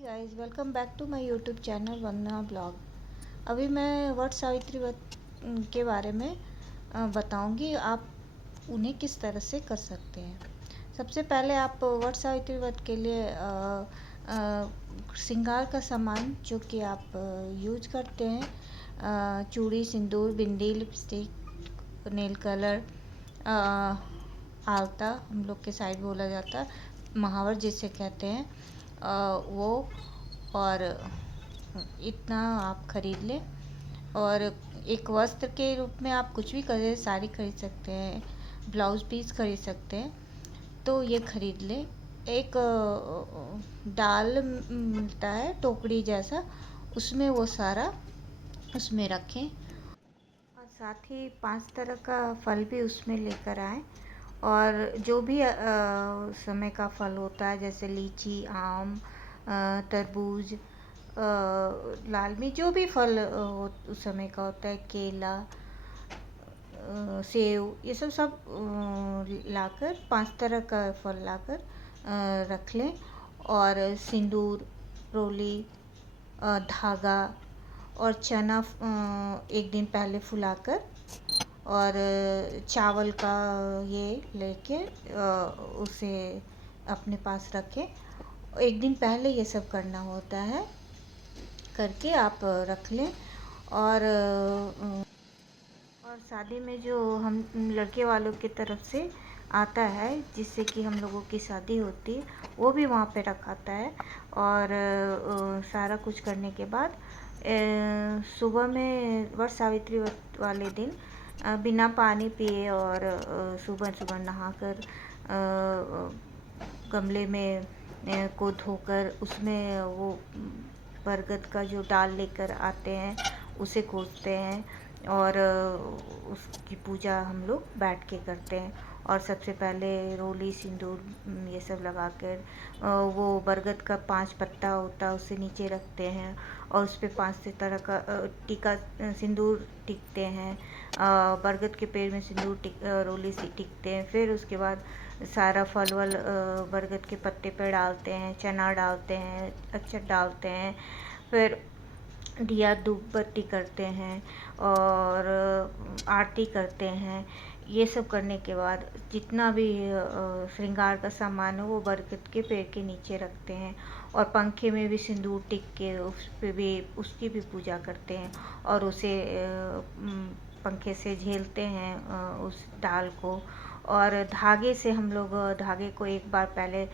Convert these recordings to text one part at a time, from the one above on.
Guys, welcome back to my YouTube channel Vandana blog. अभी मैं वट सावित्री व्रत के बारे में बताऊंगी। आप उन्हें किस तरह से कर सकते हैं। सबसे पहले आप वट सावित्री व्रत के लिए श्रृंगार का सामान जो कि आप यूज करते हैं, चूड़ी, सिंदूर, बिंदी, लिपस्टिक, नेल कलर, आलता हम लोग के साइड बोला जाता है, महावर जिसे कहते हैं, वो और इतना आप खरीद लें। और एक वस्त्र के रूप में आप कुछ भी खरीद, साड़ी खरीद सकते हैं, ब्लाउज पीस खरीद सकते हैं, तो ये खरीद लें। एक डाल मिलता है टोकरी जैसा, उसमें वो सारा उसमें रखें। और साथ ही 5 तरह का फल भी उसमें लेकर आएँ। और जो भी समय का फल होता है, जैसे लीची, आम, तरबूज, लाल मिर्च, जो भी फल उस समय का होता है, केला, सेव, ये सब सब लाकर 5 तरह का फल लाकर रख लें। और सिंदूर, रोली, धागा और चना एक दिन पहले फुलाकर, और चावल का ये लेके उसे अपने पास रखें। एक दिन पहले ये सब करना होता है, करके आप रख लें। और शादी में जो हम लड़के वालों की तरफ से आता है, जिससे कि हम लोगों की शादी होती है, वो भी वहाँ पे रखाता है। और सारा कुछ करने के बाद सुबह में वट सावित्री व्रत वाले दिन बिना पानी पिए और सुबह सुबह नहाकर गमले में को धोकर उसमें वो बरगद का जो डाल लेकर आते हैं उसे खोदते हैं, और उसकी पूजा हम लोग बैठ के करते हैं। और सबसे पहले रोली, सिंदूर ये सब लगाकर वो बरगद का 5 पत्ता होता है उसे नीचे रखते हैं, और उस पर 5 तरह का टीका, सिंदूर टिकते हैं। बरगद के पेड़ में सिंदूर रोली से टिकते हैं। फिर उसके बाद सारा फल वल बरगद के पत्ते पे डालते हैं, चना डालते हैं, अक्षत डालते हैं। फिर दिया धूप बत्ती करते हैं और आरती करते हैं। ये सब करने के बाद जितना भी श्रृंगार का सामान है वो बरगद के पेड़ के नीचे रखते हैं। और पंखे में भी सिंदूर टिक के उस पे भी उसकी भी पूजा करते हैं, और उसे पंखे से झेलते हैं उस डाल को। और धागे से हम लोग धागे को एक बार पहले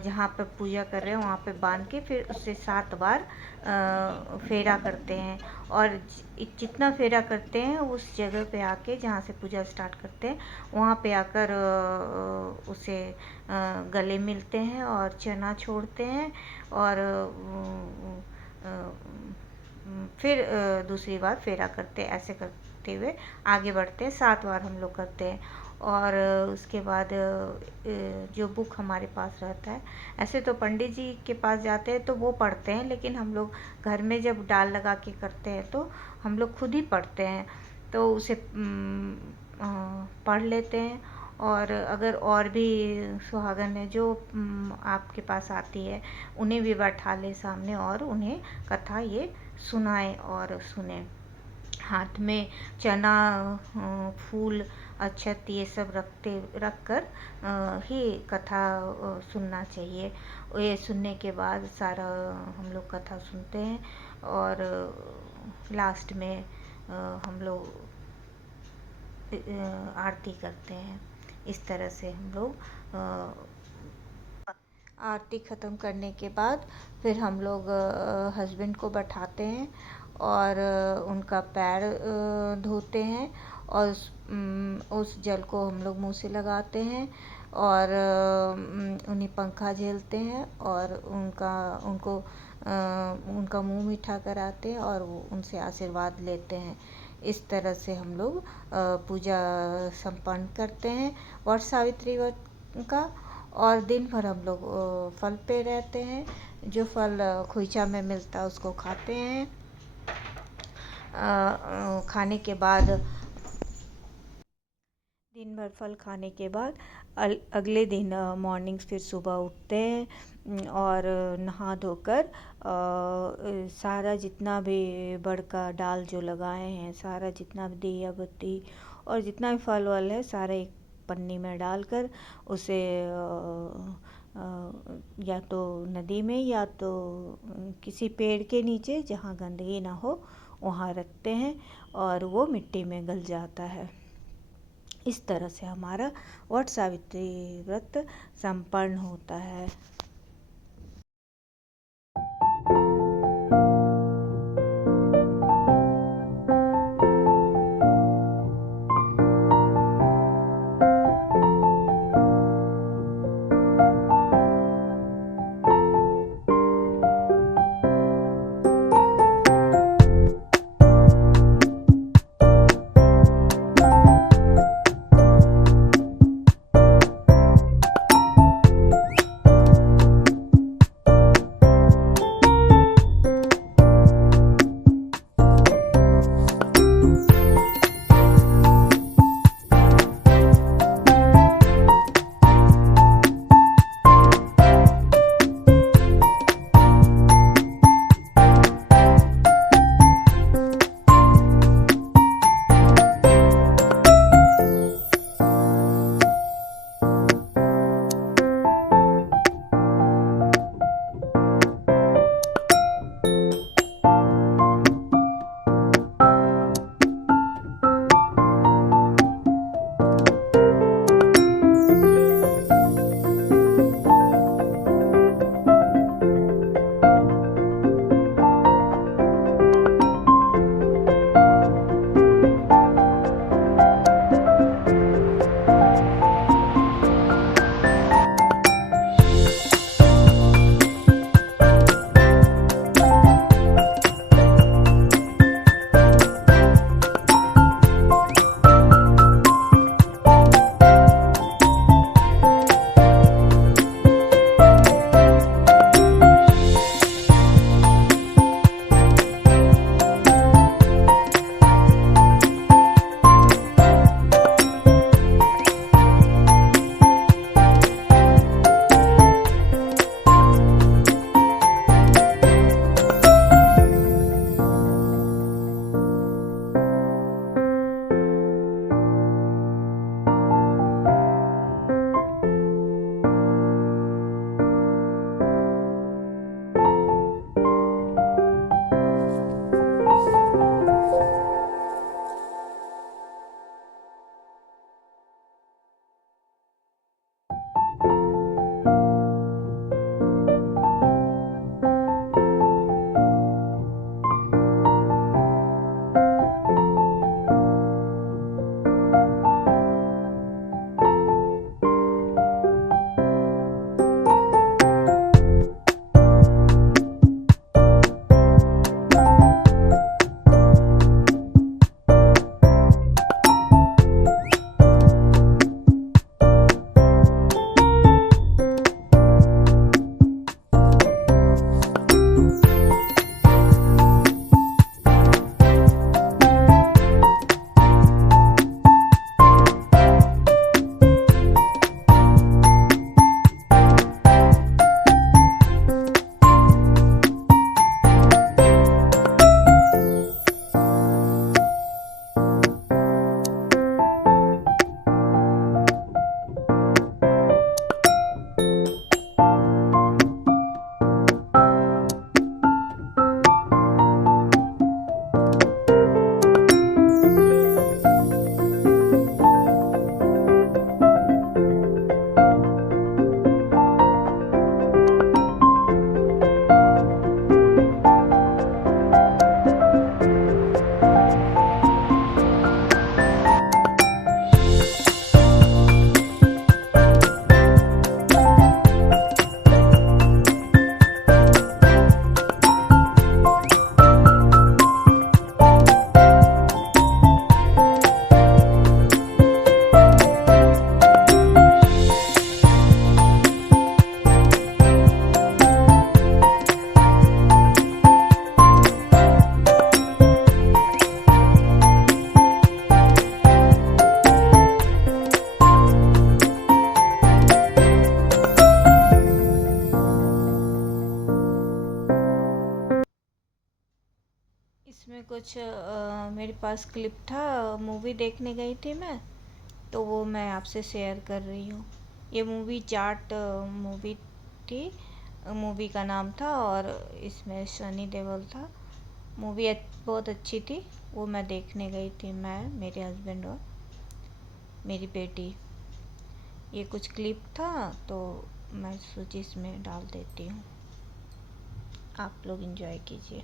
जहाँ पर पूजा कर रहे हैं वहाँ पे बांध के फिर उससे 7 बार फेरा करते हैं। और जितना फेरा करते हैं उस जगह पे आके, जहाँ से पूजा स्टार्ट करते हैं वहाँ पे आकर उसे गले मिलते हैं और चना छोड़ते हैं। और फिर दूसरी बार फेरा करते हैं। ऐसे करते हुए आगे बढ़ते हैं, 7 बार हम लोग करते हैं। और उसके बाद जो बुक हमारे पास रहता है, ऐसे तो पंडित जी के पास जाते हैं तो वो पढ़ते हैं, लेकिन हम लोग घर में जब डाल लगा के करते हैं तो हम लोग खुद ही पढ़ते हैं, तो उसे पढ़ लेते हैं। और अगर और भी सुहागन है जो आपके पास आती है, उन्हें भी बैठा ले सामने और उन्हें कथा ये सुनाएं और सुने। हाथ में चना, फूल, अक्षत ये सब रख कर ही कथा सुनना चाहिए। ये सुनने के बाद सारा हम लोग कथा सुनते हैं, और लास्ट में हम लोग आरती करते हैं। इस तरह से हम लोग आरती ख़त्म करने के बाद फिर हम लोग हस्बैंड को बैठाते हैं और उनका पैर धोते हैं, और उस जल को हम लोग मुँह से लगाते हैं, और उन्हें पंखा झेलते हैं, और उनका मुंह मीठा कराते हैं, और वो उनसे आशीर्वाद लेते हैं। इस तरह से हम लोग पूजा संपन्न करते हैं वट सावित्री व्रत का। और दिन भर हम लोग फल पे रहते हैं। जो फल खोइचा में मिलता है उसको खाते हैं। खाने के बाद दिन भर फल खाने के बाद अगले दिन मॉर्निंग फिर सुबह उठते हैं, और नहा धोकर सारा जितना भी बड़ का डाल जो लगाए हैं, सारा जितना भी दिया बत्ती और जितना भी फल वल है, सारे एक पन्नी में डालकर उसे या तो नदी में या तो किसी पेड़ के नीचे जहाँ गंदगी ना हो वहाँ रखते हैं, और वो मिट्टी में गल जाता है। इस तरह से हमारा वट सावित्री व्रत संपन्न होता है। इसमें कुछ मेरे पास क्लिप था, मूवी देखने गई थी मैं, तो वो मैं आपसे शेयर कर रही हूँ। ये मूवी जाट मूवी थी, मूवी का नाम था, और इसमें सनी देओल था। मूवी बहुत अच्छी थी। वो मैं देखने गई थी, मैं, मेरे हस्बैंड और मेरी बेटी। ये कुछ क्लिप था, तो मैं सोची इसमें डाल देती हूँ, आप लोग एंजॉय कीजिए।